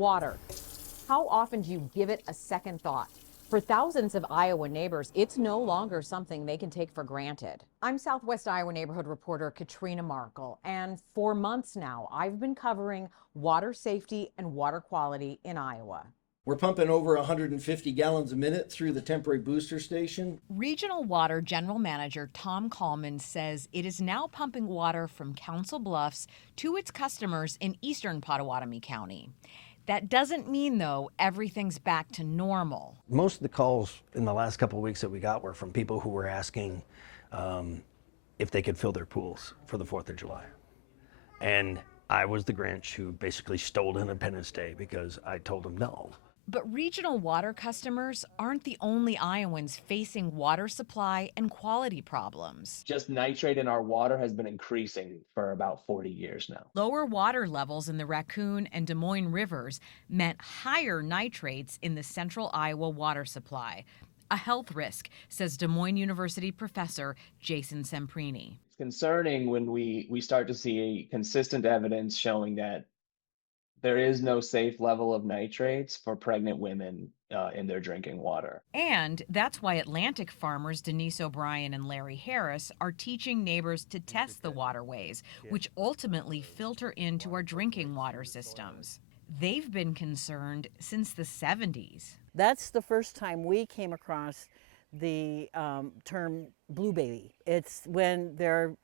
Water. How often do you give it a second thought? For thousands of Iowa neighbors, it's no longer something they can take for granted. I'm Southwest Iowa neighborhood reporter Katrina Markle, and for months now, I've been covering water safety and water quality in Iowa. We're pumping over 150 gallons a minute through the temporary booster station. Regional Water General Manager Tom Coleman says it is now pumping water from Council Bluffs to its customers in eastern Pottawatomie County. That doesn't mean, though, everything's back to normal. Most of the calls in the last couple of weeks that we got were from people who were asking if they could fill their pools for the 4th of July. And I was the Grinch who basically stole Independence Day because I told them no. But regional water customers aren't the only Iowans facing water supply and quality problems. Just nitrate in our water has been increasing for about 40 years now. Lower water levels in the Raccoon and Des Moines rivers meant higher nitrates in the central Iowa water supply. A health risk, says Des Moines University professor Jason Semprini. It's concerning when we start to see consistent evidence showing that there is no safe level of nitrates for pregnant women in their drinking water. And that's why Atlantic farmers Denise O'Brien and Larry Harris are teaching neighbors to test the waterways, which ultimately filter into our drinking water systems. They've been concerned since the 70s. That's the first time we came across the term blue baby. It's when the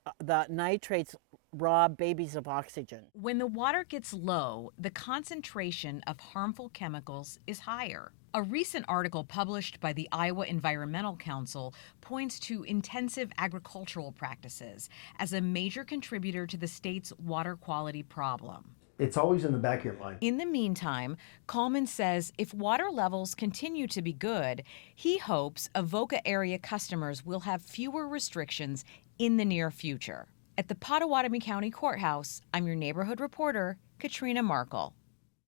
nitrates rob babies of oxygen. When the water gets low, the concentration of harmful chemicals is higher. A recent article published by the Iowa Environmental Council points to intensive agricultural practices as a major contributor to the state's water quality problem. It's always in the back of your mind. In the meantime, Coleman says if water levels continue to be good, he hopes Avoca area customers will have fewer restrictions in the near future. At the Pottawatomie County Courthouse, I'm your neighborhood reporter, Katrina Markle.